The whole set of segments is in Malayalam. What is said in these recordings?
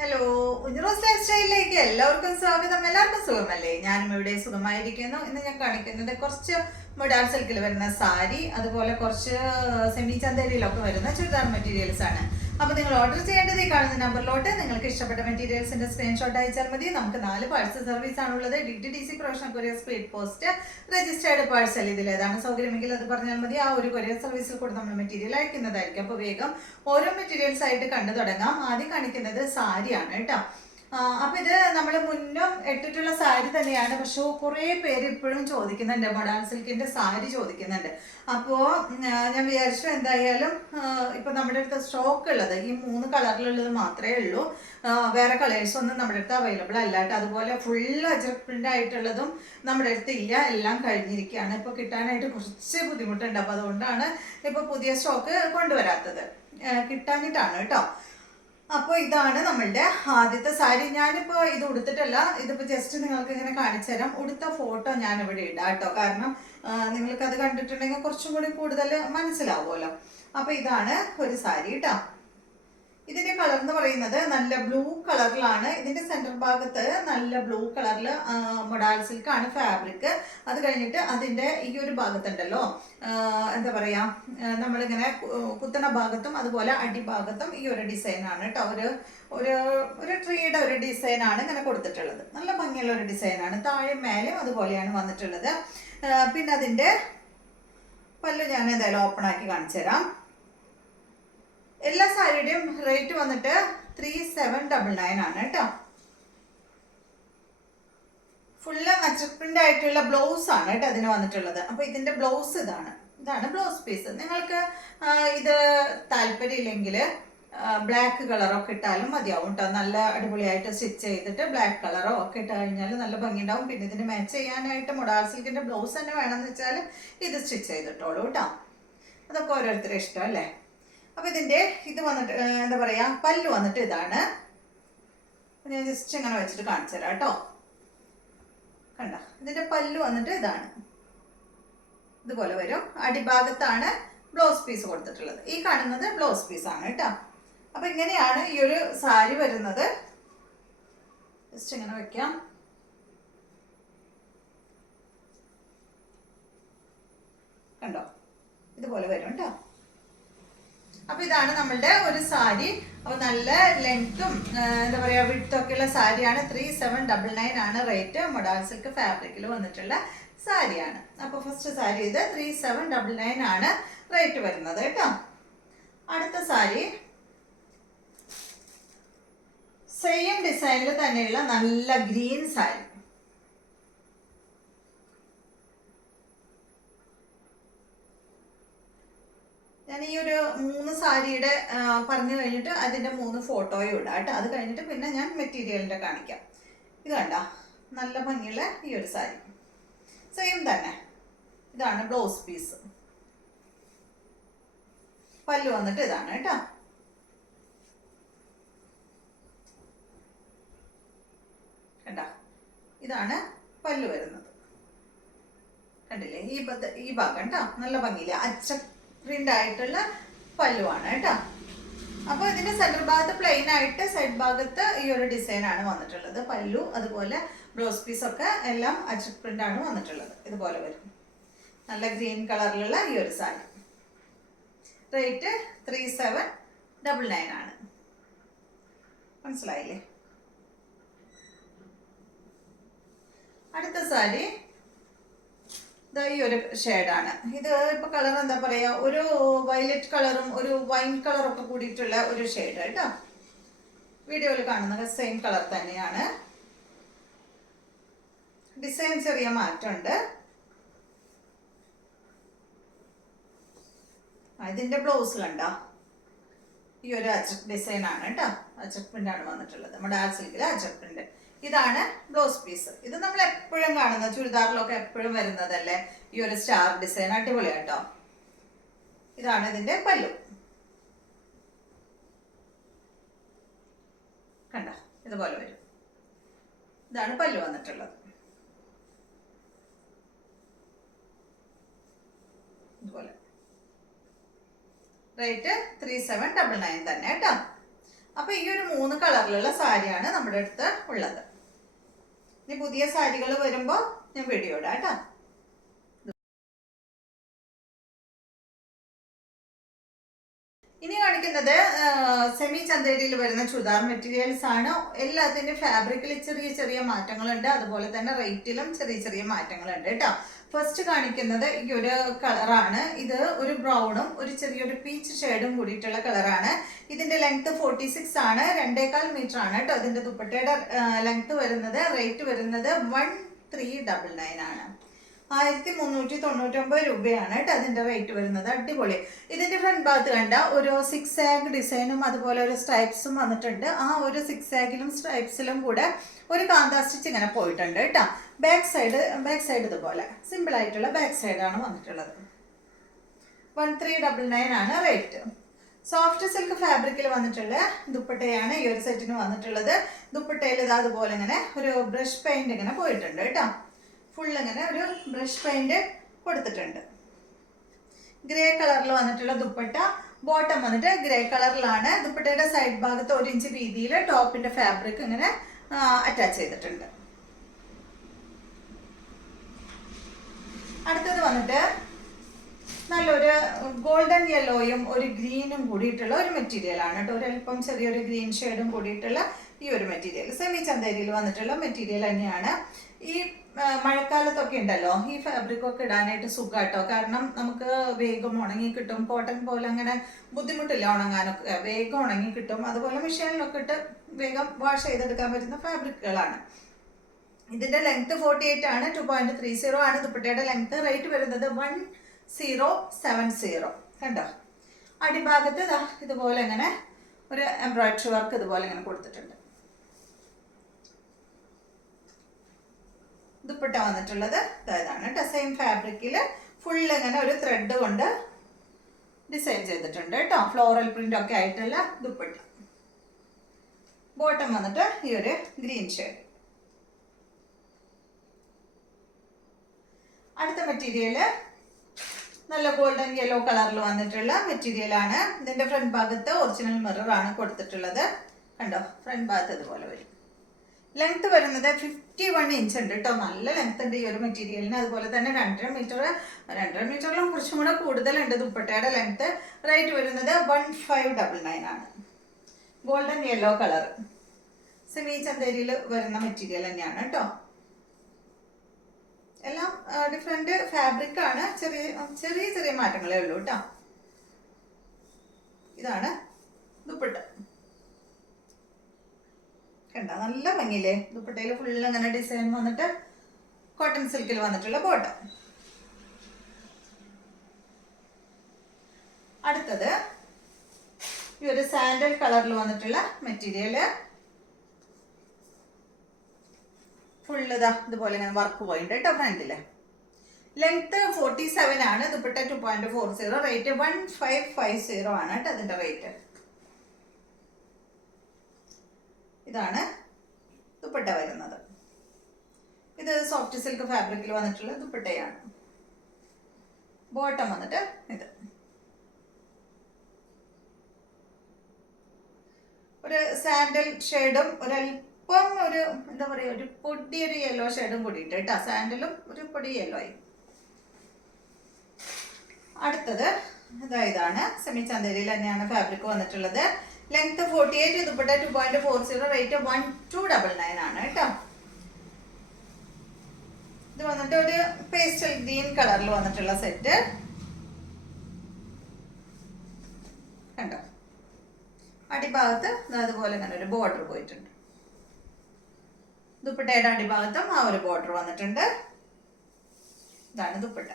ഹലോ, ഉഞ്ഞറോസ് ലൈഫ് സ്റ്റൈലിലേക്ക് എല്ലാവർക്കും സ്വാഗതം. എല്ലാവർക്കും സുഖമല്ലേ? ഞാനും ഇവിടെ സുഖമായിരിക്കുന്നു. ഇന്ന് ഞാൻ കാണിക്കുന്നത് കുറച്ച് മൊഡാൾ സിൽക്കിൽ വരുന്ന സാരി, അതുപോലെ കുറച്ച് സെമി ചന്തേരിയിലൊക്കെ വരുന്ന ചുരിദാർ മെറ്റീരിയൽസ് ആണ്. അപ്പോൾ നിങ്ങൾ ഓർഡർ ചെയ്യേണ്ടത് ഈ കാണുന്ന നമ്പറിലോട്ട് നിങ്ങൾക്ക് ഇഷ്ടപ്പെട്ട മെറ്റീരിയൽസിന്റെ സ്ക്രീൻഷോട്ട് അയച്ചാൽ മതി. നമുക്ക് 4 പാഴ്സൽ സർവീസ് ആണുള്ളത്. DTDC professional courier speed post registered parcel. ഇതിൽ ഏതാണ് സൗകര്യമെങ്കിൽ അത് പറഞ്ഞാൽ മതി. ആ ഒരു കൊറിയർ സർവീസിൽ കൂടെ നമ്മൾ മെറ്റീരിയൽ അയക്കുന്നതായിരിക്കും. അപ്പോൾ വേഗം ഓരോ മെറ്റീരിയൽസ് ആയിട്ട് കണ്ടു തുടങ്ങാം. ആദ്യം കാണിക്കുന്നത് സാരിയാണ് കേട്ടോ. അപ്പൊ ഇത് നമ്മൾ മുന്നും ഇട്ടിട്ടുള്ള സാരി തന്നെയാണ്. പക്ഷെ കുറെ പേര് ഇപ്പോഴും ചോദിക്കുന്നുണ്ട്, മൊഡാൾ സിൽക്കിന്റെ സാരി ചോദിക്കുന്നുണ്ട്. അപ്പോ ഞാൻ വിചാരിച്ചു എന്തായാലും ഇപ്പൊ നമ്മുടെ അടുത്ത് സ്റ്റോക്ക് ഉള്ളത് ഈ 3 കളറിലുള്ളത് മാത്രമേ ഉള്ളൂ. വേറെ കളേഴ്സ് ഒന്നും നമ്മുടെ അടുത്ത് അവൈലബിൾ അല്ലാട്ടോ. അതുപോലെ ഫുൾ അജറക് പ്രിന്റ് ആയിട്ടുള്ളതും നമ്മുടെ അടുത്ത് ഇല്ല, എല്ലാം കഴിഞ്ഞിരിക്കുകയാണ്. ഇപ്പൊ കിട്ടാനായിട്ട് കുറച്ച് ബുദ്ധിമുട്ടുണ്ട്. അപ്പൊ അതുകൊണ്ടാണ് ഇപ്പൊ പുതിയ സ്റ്റോക്ക് കൊണ്ടുവരാത്തത്, കിട്ടാനിട്ടാണ് കേട്ടോ. അപ്പോൾ ഇതാണ് നമ്മളുടെ ആദ്യത്തെ സാരി. ഞാനിപ്പോൾ ഇത് ഉടുത്തിട്ടല്ല, ഇതിപ്പോൾ ജസ്റ്റ് നിങ്ങൾക്ക് ഇങ്ങനെ കാണിച്ചു തരാം. ഉടുത്ത ഫോട്ടോ ഞാൻ ഇവിടെ ഇടാം കേട്ടോ. കാരണം നിങ്ങൾക്ക് അത് കണ്ടിട്ടുണ്ടെങ്കിൽ കുറച്ചും കൂടി കൂടുതൽ മനസ്സിലാവുമല്ലോ. അപ്പോൾ ഇതാണ് ഒരു സാരി കേട്ടോ. ഇതിന്റെ കളർ എന്ന് പറയുന്നത് നല്ല ബ്ലൂ കളറിലാണ്. ഇതിന്റെ സെന്റർ ഭാഗത്ത് നല്ല ബ്ലൂ കളറിൽ മൊഡാൾ സിൽക്ക് ആണ് ഫാബ്രിക്. അത് കഴിഞ്ഞിട്ട് അതിന്റെ ഈ ഒരു ഭാഗത്തുണ്ടല്ലോ, എന്താ പറയാ, നമ്മളിങ്ങനെ കുത്തണ ഭാഗത്തും അതുപോലെ അടിഭാഗത്തും ഈ ഒരു ഡിസൈൻ ആണ് കേട്ടോ. ഒരു ഒരു ട്രീയുടെ ഒരു ഡിസൈൻ ആണ് ഇങ്ങനെ കൊടുത്തിട്ടുള്ളത്. നല്ല ഭംഗിയുള്ള ഒരു ഡിസൈൻ ആണ്. താഴെ മേലെയും അതുപോലെയാണ് വന്നിട്ടുള്ളത്. പിന്നെ അതിന്റെ പല്ല് ഞാൻ എന്തായാലും ഓപ്പൺ ആക്കി കാണിച്ചു തരാം. എല്ലാ സാരിയുടെയും റേറ്റ് വന്നിട്ട് 3799 ആണ് കേട്ടോ. ഫുള്ള് അജറക് പ്രിന്റ് ആയിട്ടുള്ള ബ്ലൗസ് ആണ് കേട്ടോ അതിന് വന്നിട്ടുള്ളത്. അപ്പൊ ഇതിന്റെ ബ്ലൗസ് ഇതാണ് ബ്ലൗസ് പീസ്. നിങ്ങൾക്ക് ഇത് താല്പര്യമില്ലെങ്കിൽ ബ്ലാക്ക് കളറോ ഒക്കെ ഇട്ടാലും മതിയാവും കേട്ടോ. നല്ല അടിപൊളിയായിട്ട് സ്റ്റിച്ച് ചെയ്തിട്ട് ബ്ലാക്ക് കളറോ ഒക്കെ ഇട്ട് കഴിഞ്ഞാൽ നല്ല ഭംഗിയുണ്ടാവും. പിന്നെ ഇതിന് മാച്ച് ചെയ്യാനായിട്ട് മൊഡാൾ സിൽക്കിന്റെ ബ്ലൗസ് തന്നെ വേണമെന്ന് വെച്ചാൽ ഇത് സ്റ്റിച്ച് ചെയ്തിട്ടോളൂ കേട്ടോ. അതൊക്കെ ഓരോരുത്തരുടെ ഇഷ്ടം അല്ലേ. അപ്പൊ ഇതിന്റെ ഇത് വന്നിട്ട് എന്താ പറയാ, പല്ല് വന്നിട്ട് ഇതാണ്. ഞാൻ ജസ്റ്റ് ഇങ്ങനെ വെച്ചിട്ട് കാണിച്ചു തരാം കേട്ടോ. കണ്ട, ഇതിന്റെ പല്ല് വന്നിട്ട് ഇതാണ്. ഇതുപോലെ വരും. അടിഭാഗത്താണ് ബ്ലൗസ് പീസ് കൊടുത്തിട്ടുള്ളത്. ഈ കാണുന്നത് ബ്ലൗസ് പീസ് ആണ് കേട്ടോ. അപ്പൊ ഇങ്ങനെയാണ് ഈ ഒരു സാരി വരുന്നത്. ജസ്റ്റ് ഇങ്ങനെ വെക്കാം. കണ്ടോ, ഇതുപോലെ വരും കേട്ടോ. അപ്പൊ ഇതാണ് നമ്മളുടെ ഒരു സാരി. അപ്പൊ നല്ല ലെങ്ത്തും എന്താ പറയാ വിഡ്ത്തും ഒക്കെ ഉള്ള സാരിയാണ്. 3799 ആണ് റേറ്റ്. മൊഡാൾ സിൽക്ക് ഫാബ്രിക്കിൽ വന്നിട്ടുള്ള സാരിയാണ്. അപ്പൊ ഫസ്റ്റ് സാരി ഇത് 3799 ആണ് റേറ്റ് വരുന്നത് കേട്ടോ. അടുത്ത സാരി സെയിം ഡിസൈനിൽ തന്നെയുള്ള നല്ല ഗ്രീൻ സാരി. ഞാൻ ഈ ഒരു 3 സാരിയുടെ പറഞ്ഞു കഴിഞ്ഞിട്ട് അതിന്റെ 3 ഫോട്ടോയും ഇടാം കേട്ടോ. അത് കഴിഞ്ഞിട്ട് പിന്നെ ഞാൻ മെറ്റീരിയലിന്റെ കാണിക്കാം. ഇത് കണ്ട, നല്ല ഭംഗിയുള്ള ഈ ഒരു സാരി സെയിം തന്നെ. ഇതാണ് ബ്ലൗസ് പീസ്. പല്ല് വന്നിട്ട് ഇതാണ് കേട്ടോ. കണ്ട, ഇതാണ് പല്ല് വരുന്നത്. കണ്ടില്ലേ, ഈ ഭാഗം കേട്ടോ. നല്ല ഭംഗിയില്ല അച്ച പ്രിന്റ് ആയിട്ടുള്ള പല്ലുവാണ് കേട്ടോ. അപ്പൊ ഇതിന്റെ സെന്റർ ഭാഗത്ത് പ്ലെയിൻ ആയിട്ട് സൈഡ് ഭാഗത്ത് ഈ ഒരു ഡിസൈൻ ആണ് വന്നിട്ടുള്ളത്. പല്ലു അതുപോലെ ബ്ലൗസ് പീസ് ഒക്കെ എല്ലാം അജറക് പ്രിന്റ് ആണ് വന്നിട്ടുള്ളത്. ഇതുപോലെ വരും. നല്ല ഗ്രീൻ കളറിലുള്ള ഈ ഒരു സാരി. റേറ്റ് 3799 ആണ്. മനസ്സിലായില്ലേ? അടുത്ത സാരി ഈ ഒരു ഷെയ്ഡാണ്. ഇത് ഇപ്പൊ കളർ എന്താ പറയാ, ഒരു വയലറ്റ് കളറും ഒരു വൈൻ കളറും ഒക്കെ കൂടിയിട്ടുള്ള ഒരു ഷെയ്ഡ് കേട്ടോ. വീഡിയോയിൽ കാണുന്നത് സെയിം കളർ തന്നെയാണ്. ഡിസൈൻ ചെറിയ മാറ്റമുണ്ട്. ഇതിന്റെ ബ്ലൗസ് കണ്ട ഈ ഒരു അജറക് ഡിസൈൻ ആണ് കേട്ടോ. അജറക് പ്രിന്റ് ആണ് വന്നിട്ടുള്ളത്. മൊഡാൾ സിൽക്കിലെ അജറക് പ്രിന്റ്. ഇതാണ് ബ്ലൗസ് പീസ്. ഇത് നമ്മൾ എപ്പോഴും കാണുന്ന ചുരിദാറിലൊക്കെ എപ്പോഴും വരുന്നതല്ലേ ഈ ഒരു സ്റ്റാർ ഡിസൈൻ. അടിപൊളിയാട്ടോ. ഇതാണ് ഇതിന്റെ പല്ലു. കണ്ട, ഇതുപോലെ വരും. ഇതാണ് പല്ലു വന്നിട്ടുള്ളത്. ഇതുപോലെ റേറ്റ് 3799 തന്നെ കേട്ടോ. അപ്പൊ ഈ ഒരു 3 കളറിലുള്ള സാരിയാണ് നമ്മുടെ അടുത്ത് ഉള്ളത്. ഇനി പുതിയ സാരികൾ വരുമ്പോ ഞാൻ വീഡിയോ ഇടാം കേട്ടോ. ഇനി കാണിക്കുന്നത് സെമി ചന്തേരിയിൽ വരുന്ന ചുരിദാർ മെറ്റീരിയൽസ് ആണ്. എല്ലാത്തിൻ്റെയും ഫാബ്രിക്കിൽ ചെറിയ ചെറിയ മാറ്റങ്ങളുണ്ട്, അതുപോലെ തന്നെ റേറ്റിലും ചെറിയ ചെറിയ മാറ്റങ്ങളുണ്ട് കേട്ടോ. ഫസ്റ്റ് കാണിക്കുന്നത് ഈ ഒരു കളറാണ്. ഇത് ഒരു ബ്രൗണും ഒരു ചെറിയൊരു പീച്ച് ഷെയ്ഡും കൂടിയിട്ടുള്ള കളറാണ്. ഇതിന്റെ ലെങ്ത് 46 ആണ്, 2.25 മീറ്റർ ആണ് കേട്ടോ. ഇതിന്റെ ദുപ്പട്ടയുടെ ലെങ്ത് വരുന്നത്, റേറ്റ് വരുന്നത് 1399 ആണ്. 1399 രൂപയാണ് കേട്ടോ അതിന്റെ റേറ്റ് വരുന്നത്. അടിപൊളി. ഇതിന്റെ ഫ്രണ്ട് ഭാഗത്ത് കണ്ട ഒരു 6 ആഗ് ഡിസൈനും അതുപോലെ ഒരു സ്ട്രൈപ്സും വന്നിട്ടുണ്ട്. ആ ഒരു 6 ആഗിലും സ്ട്രൈപ്സിലും കൂടെ ഒരു കാന്താ സ്റ്റിച്ച് ഇങ്ങനെ പോയിട്ടുണ്ട് കേട്ടോ. ബാക്ക് സൈഡ് ഇതുപോലെ സിമ്പിൾ ആയിട്ടുള്ള ബാക്ക് സൈഡാണ് വന്നിട്ടുള്ളത്. 1399 ആണ് റേറ്റ്. സോഫ്റ്റ് സിൽക്ക് ഫാബ്രിക്കിൽ വന്നിട്ടുള്ള ദുപ്പട്ടയാണ് ഈ ഒരു സെറ്റിന് വന്നിട്ടുള്ളത്. ദുപ്പട്ടയിൽ ഇത് അതുപോലെ ഇങ്ങനെ ഒരു ബ്രഷ് പെയിന്റ് ഇങ്ങനെ പോയിട്ടുണ്ട് കേട്ടോ. ഫുൾ ഇങ്ങനെ ഒരു ബ്രഷ് പെയിന്റ് കൊടുത്തിട്ടുണ്ട്. ഗ്രേ കളറിൽ വന്നിട്ടുള്ള ദുപ്പട്ട, ബോട്ടം വന്നിട്ട് ഗ്രേ കളറിലാണ്. ദുപ്പട്ടയുടെ സൈഡ് ഭാഗത്ത് 1 ഇഞ്ച് വീതിയിൽ ടോപ്പിന്റെ ഫാബ്രിക് ഇങ്ങനെ അറ്റാച്ച് ചെയ്തിട്ടുണ്ട്. അടുത്തത് വന്നിട്ട് നല്ലൊരു ഗോൾഡൻ യെല്ലോയും ഒരു ഗ്രീനും കൂടിയിട്ടുള്ള ഒരു മെറ്റീരിയൽ ആണ് കേട്ടോ. ഒരല്പം ചെറിയൊരു ഗ്രീൻ ഷെയ്ഡും കൂടിയിട്ടുള്ള ഈ ഒരു മെറ്റീരിയൽ സെമി ചന്തേരിയിൽ വന്നിട്ടുള്ള മെറ്റീരിയൽ തന്നെയാണ്. ഈ മഴക്കാലത്തൊക്കെ ഉണ്ടല്ലോ ഈ ഫാബ്രിക് ഒക്കെ ഇടാനായിട്ട് സുഖാട്ടോ. കാരണം നമുക്ക് വേഗം ഉണങ്ങി കിട്ടും. കോട്ടൺ പോലെ അങ്ങനെ ബുദ്ധിമുട്ടില്ല ഉണങ്ങാനൊക്കെ, വേഗം ഉണങ്ങി കിട്ടും. അതുപോലെ മെഷീനിലൊക്കെ ഇട്ട് വേഗം വാഷ് ചെയ്തെടുക്കാൻ പറ്റുന്ന ഫാബ്രിക്കുകളാണ്. ഇതിന്റെ ലെങ്ത് 48 ആണ്, 2.30 ആണ് ദുപ്പട്ടയുടെ ലെങ്ത്. റേറ്റ് വരുന്നത് 1070. കണ്ടോ, അടിഭാഗത്ത് ഇതുപോലെ ഇങ്ങനെ ഒരു എംബ്രോയിഡറി വർക്ക് ഇതുപോലെ ഇങ്ങനെ കൊടുത്തിട്ടുണ്ട്. ദുപ്പട്ട വന്നിട്ടുള്ളത് ഇതാണ് കേട്ടോ. സെയിം ഫാബ്രിക്കിൽ ഫുൾ ഇങ്ങനെ ഒരു ത്രെഡ് കൊണ്ട് ഡിസൈൻ ചെയ്തിട്ടുണ്ട് കേട്ടോ. ഫ്ലോറൽ പ്രിന്റ് ഒക്കെ ആയിട്ടുള്ള ദുപ്പട്ട. ബോട്ടം വന്നിട്ട് ഈ ഒരു ഗ്രീൻ ഷെയ്ഡ്. അടുത്ത മെറ്റീരിയൽ നല്ല ഗോൾഡൻ യെല്ലോ കളറിൽ വന്നിട്ടുള്ള മെറ്റീരിയൽ ആണ്. ഇതിന്റെ ഫ്രണ്ട് ഭാഗത്ത് ഒറിജിനൽ മിറർ ആണ് കൊടുത്തിട്ടുള്ളത്. കണ്ടോ, ഫ്രണ്ട് ഭാഗത്ത് ഇതുപോലെ വരും. ലെങ്ത് വരുന്നത് 51 ഇഞ്ച് ഉണ്ട് കേട്ടോ. നല്ല ലെങ്ത് ഉണ്ട് ഈ ഒരു മെറ്റീരിയലിന്. അതുപോലെ തന്നെ 2.5 മീറ്ററിലും കുറച്ചും കൂടെ കൂടുതലുണ്ട് ദുപ്പട്ടയുടെ ലെങ്ത്. റേറ്റ് വരുന്നത് 1599 ആണ്. ഗോൾഡൻ യെല്ലോ കളർ സെമി ചന്തേരിയിൽ വരുന്ന മെറ്റീരിയൽ തന്നെയാണ് കേട്ടോ. എല്ലാം ഡിഫറെന്റ് ഫാബ്രിക് ആണ്. ചെറിയ ചെറിയ മാറ്റങ്ങളേ ഉള്ളൂ കേട്ടോ. ഇതാണ് ദുപ്പട്ട. കണ്ട, നല്ല ഭംഗിയില്ലേ ദുപ്പട്ടയിൽ ഫുൾ അങ്ങനെ ഡിസൈൻ വന്നിട്ട് കോട്ടൺ സിൽക്കിൽ വന്നിട്ടുള്ള ബോട്ടം. അടുത്തത് ഈ ഒരു സാൻഡൽ കളറിൽ വന്നിട്ടുള്ള മെറ്റീരിയല്. ഫുള്ള് ഇതുപോലെ ഇങ്ങനെ വർക്ക് പോയിട്ടുണ്ട് കേട്ടോ ഫ്രണ്ടില്. ലെങ്ത് 47 ആണ്. ദുപ്പട്ട 2.40. റേറ്റ് 1550 ആണ് കേട്ടോ അതിന്റെ റേറ്റ്. ഇതാണ് ദുപ്പട്ട വരുന്നത്. ഇത് സോഫ്റ്റ് സിൽക്ക് ഫാബ്രിക്കിൽ വന്നിട്ടുള്ള ദുപ്പട്ടയാണ്. ബോട്ടം വന്നിട്ട് ഇത് ഒരു സാൻഡൽ ഷെയ്ഡും ഒരല്പം ഒരു എന്താ പറയുക ഒരു പൊടിയൊരു യെല്ലോ ഷെയ്ഡും കൂടിയിട്ട് കേട്ടോ. സാൻഡലും ഒരു പൊടി യെല്ലോ ആയി. അടുത്തത് ഇതാണ് സെമി ചന്തേരിയിൽ തന്നെയാണ് ഫാബ്രിക് വന്നിട്ടുള്ളത്. ലെങ്ത് 48, ദുപ്പട്ട 2.40. റേറ്റ് 1299 ആണ് കേട്ടോ. ഇത് വന്നിട്ട് ഒരു പേസ്റ്റൽ ഗ്രീൻ കളറിൽ വന്നിട്ടുള്ള സെറ്റ്. കണ്ടോ, അടിഭാഗത്ത് അതുപോലെ ഇങ്ങനെ ഒരു ബോർഡർ പോയിട്ടുണ്ട്. ദുപ്പട്ടയുടെ അടിഭാഗത്തും ആ ഒരു ബോർഡർ വന്നിട്ടുണ്ട്. ഇതാണ് ദുപ്പട്ട.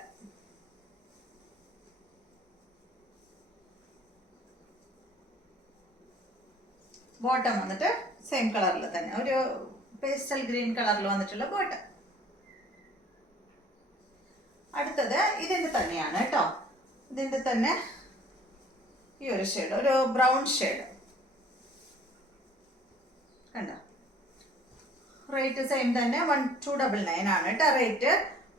ബോട്ടം വന്നിട്ട് സെയിം കളറിൽ തന്നെ ഒരു പേസ്റ്റൽ ഗ്രീൻ കളറിൽ വന്നിട്ടുള്ള ബോട്ടം. അടുത്തത് ഇതിന്റെ തന്നെയാണ് കേട്ടോ. ഇതിന്റെ തന്നെ ഈ ഒരു ഷെയ്ഡ്, ഒരു ബ്രൗൺ ഷെയ്ഡ്. കണ്ടോ, റേറ്റ് സെയിം തന്നെ 1299 ആണ് കേട്ടോ റേറ്റ്.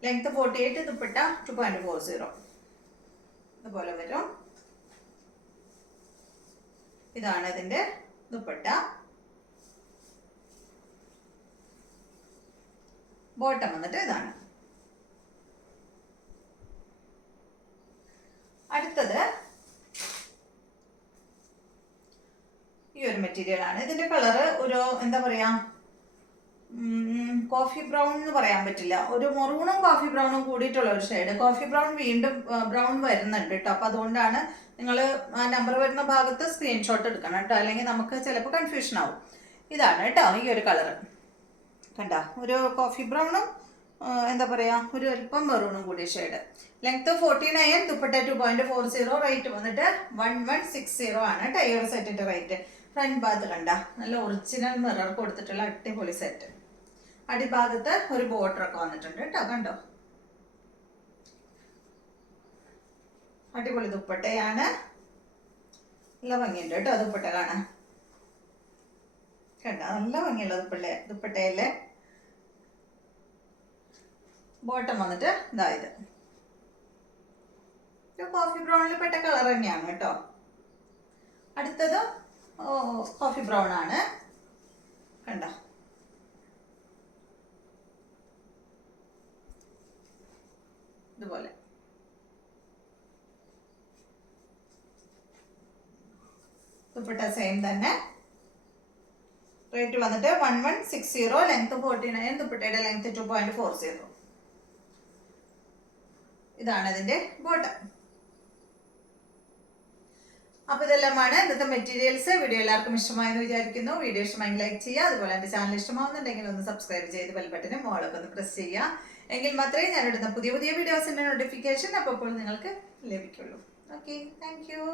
ലെങ്ത് 48, ദുപ്പട്ട 2.40. ഇതുപോലെ വരും. ഇതാണ് ഇതിന്റെ ദുപ്പട്ട, ബോട്ടം വന്നിട്ട് ഇതാണ്. അടുത്തത് ഈ ഒരു മെറ്റീരിയൽ ആണ്. ഇതിന്റെ കളറ് ഒരു എന്താ പറയാ, കോഫി ബ്രൗൺ എന്ന് പറയാൻ പറ്റില്ല, ഒരു മെറൂണും കോഫി ബ്രൗണും കൂടിയിട്ടുള്ള ഒരു ഷെയ്ഡ്. കോഫി ബ്രൗൺ വീണ്ടും ബ്രൗൺ വരുന്നുണ്ട് കേട്ടോ. അപ്പൊ അതുകൊണ്ടാണ് നിങ്ങൾ ആ നമ്പർ വരുന്ന ഭാഗത്ത് സ്ക്രീൻഷോട്ട് എടുക്കണം കേട്ടോ, അല്ലെങ്കിൽ നമുക്ക് ചിലപ്പോൾ കൺഫ്യൂഷൻ ആവും. ഇതാണ് കേട്ടോ ഈ ഒരു കളറ്. കണ്ട, ഒരു കോഫി ബ്രൗണും എന്താ പറയാ, ഒരു അല്പം മെറൂണും കൂടിയ ഷെയ്ഡ്. ലെങ്ത് 49, ദുപ്പട്ട 2.40, റേറ്റ് വന്നിട്ട് 1160 ആണ് കേട്ടോ ഈ ഒരു സെറ്റിന്റെ റേറ്റ്. ഫ്രണ്ട് ഭാഗത്ത് കണ്ട നല്ല ഒറിജിനൽ മിറർ കൊടുത്തിട്ടുള്ള അടിപൊളി സെറ്റ്. അടിഭാഗത്ത് ഒരു ബോർഡർ ഒക്കെ വന്നിട്ടുണ്ട് കേട്ടോ. കണ്ടോ, അടിപൊളി ദുപ്പട്ടയാണ്. നല്ല ഭംഗിയുണ്ട് കേട്ടോ ദുപ്പട്ട കാണാൻ. കണ്ട, നല്ല ഭംഗിയുള്ള ദുപ്പട്ടയല്ലേ. ബോട്ടം വന്നിട്ട് ഇതായത് കോഫി ബ്രൗണിൽ പെട്ട കളർ തന്നെയാണ് കേട്ടോ. അടുത്തത് കോഫി ബ്രൗൺ ആണ്. കണ്ട, ഇതുപോലെ ദുപ്പട്ട സെയിം തന്നെ. റേറ്റ് വന്നിട്ട് 1160, ലെങ്ത് 49, ദുപ്പട്ടയുടെ ലെങ്ത് 2.40. ഇതാണ് ഇതിന്റെ ബോട്ടം. അപ്പൊ ഇതെല്ലാമാണ് ഇന്നത്തെ മെറ്റീരിയൽസ്. വീഡിയോ എല്ലാവർക്കും ഇഷ്ടമായെന്ന് വിചാരിക്കുന്നു. വീഡിയോ ഇഷ്ടമായി ലൈക്ക് ചെയ്യുക. അതുപോലെ എന്റെ ചാനൽ ഇഷ്ടമാവുന്നുണ്ടെങ്കിൽ ഒന്ന് സബ്സ്ക്രൈബ് ചെയ്ത് ബെൽ ബട്ടനും മോളൊക്കെ ഒന്ന് പ്രസ് ചെയ്യുക. എങ്കിൽ മാത്രമേ ഞാൻ ഇടുന്ന പുതിയ പുതിയ വീഡിയോസിന്റെ നോട്ടിഫിക്കേഷൻ അപ്പോൾ നിങ്ങൾക്ക് ലഭിക്കുള്ളൂ. Okay, thank you.